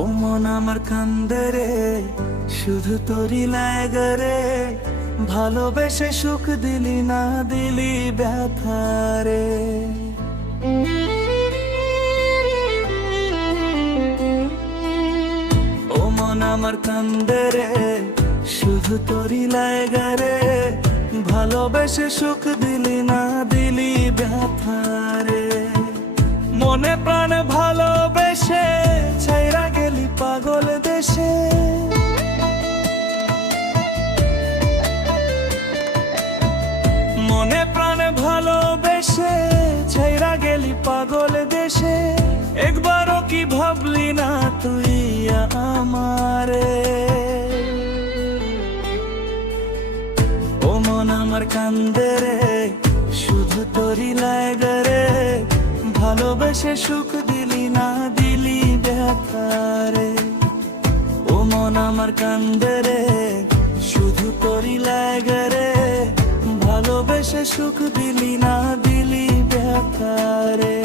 ও মন আমার কান্দে রে, শুধু তোরই লাগা রে। ভালোবেসে সুখ দিলি না, দিলি ব্যথা রে। ও মন আমার কান্দে রে, শুধু তোরই লাগা রে। ভালোবেসে সুখ দিলি না, দিলি ব্যথা রে। মনে প্রাণে ভালোবেসে ছাইরা গেলি পাগল দেশে। মনে প্রাণে ভালোবেসে ছাইরা গেলি পাগল দেশে। একবারও কি ভাবলি না তুই আমারে? ও মন আমার কান্দে রে, শুধু তোরই লাগা রে। ভালোবেসে সুখ দিলি না, দিলি ব্যথা রে। ও মন আমার কান্দে রে, শুধু তোরই লাগা রে। ভালোবেসে সুখ দিলি না, দিলি ব্যথা রে।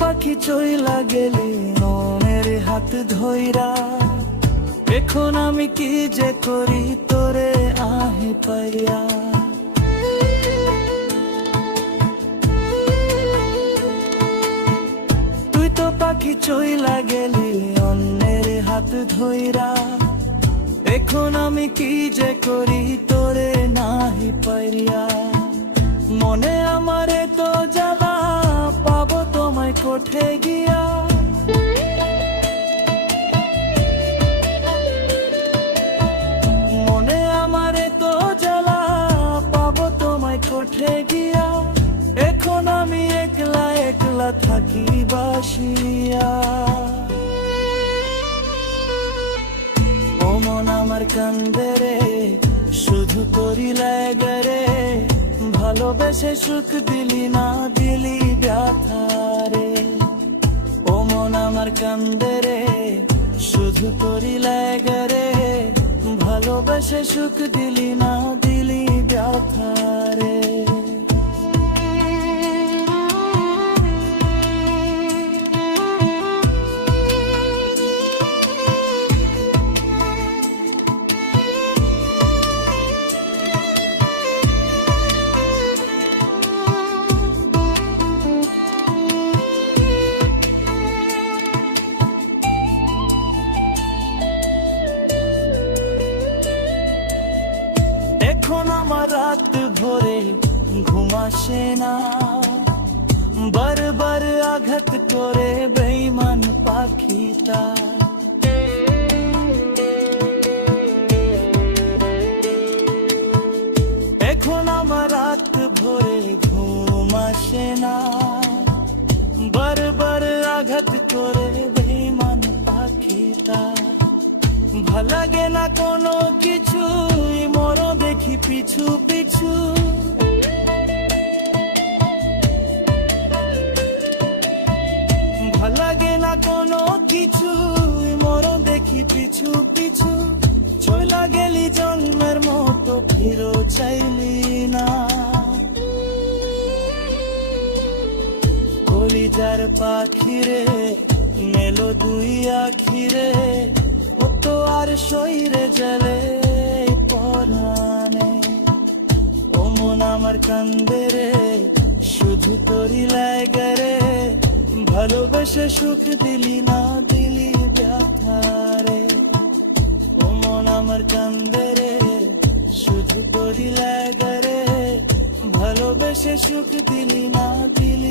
পাখি চইলা গেলি মনের হাত ধইরা। এখন আমি কি যে করি তোরে আহে পাইয়া। তুই তো পাখি চইলা গেলি অন্যের হাত ধইরা। এখন আমি কি যে করি তোরে নাহি পাইয়া। মনে আমারে তো জ্বালা, পাবো তোমায় কোঠে গিয়া। মনে আমারে তো জ্বালা, পাবো তোমায় কোঠে গিয়া। এখন আমি একলা একলা থাকি বাসিয়া। ও মন আমার কান্দে রে, শুধু তোরই লাগা রে। ভালোবেসে সুখ দিলি না, দিলি ব্যথা রে। ও মন আমার কান্দে রে, শুধু তোরই লাগা রে। ভালোবেসে সুখ দিলি না, দিলি ব্যথা রে। এখন আমার রাত ভরে ঘুম আসে না। বারবার আঘাত করে বেঈমান পাখিটা। এখন আমার রাত ভরে ঘুম আসে না। বারবার আঘাত করে বেঈমান পাখিটা। ভাল লাগে না কোনো কিছু, মরো দেখি পিছু পিছু। ভাল লাগে না কোনো কিছু, মরো দেখি পিছু পিছু। চইলা গেলি জন্মের মতো, ফিরো চাইলি না। কলিজার পাখিরে মেলো দুই আখিরে। ও তো আর শরীরে জলে পরানে। ও মন আমার কান্দে রে, শুধু তোরই লাগা রে। ভালোবেসে সুখ দিলি না, দিলি ব্যথা রে। ও মন আমার কান্দে রে, শুধু তোরই লাগা রে। ভালোবেসে সুখ দিলি না, দিলি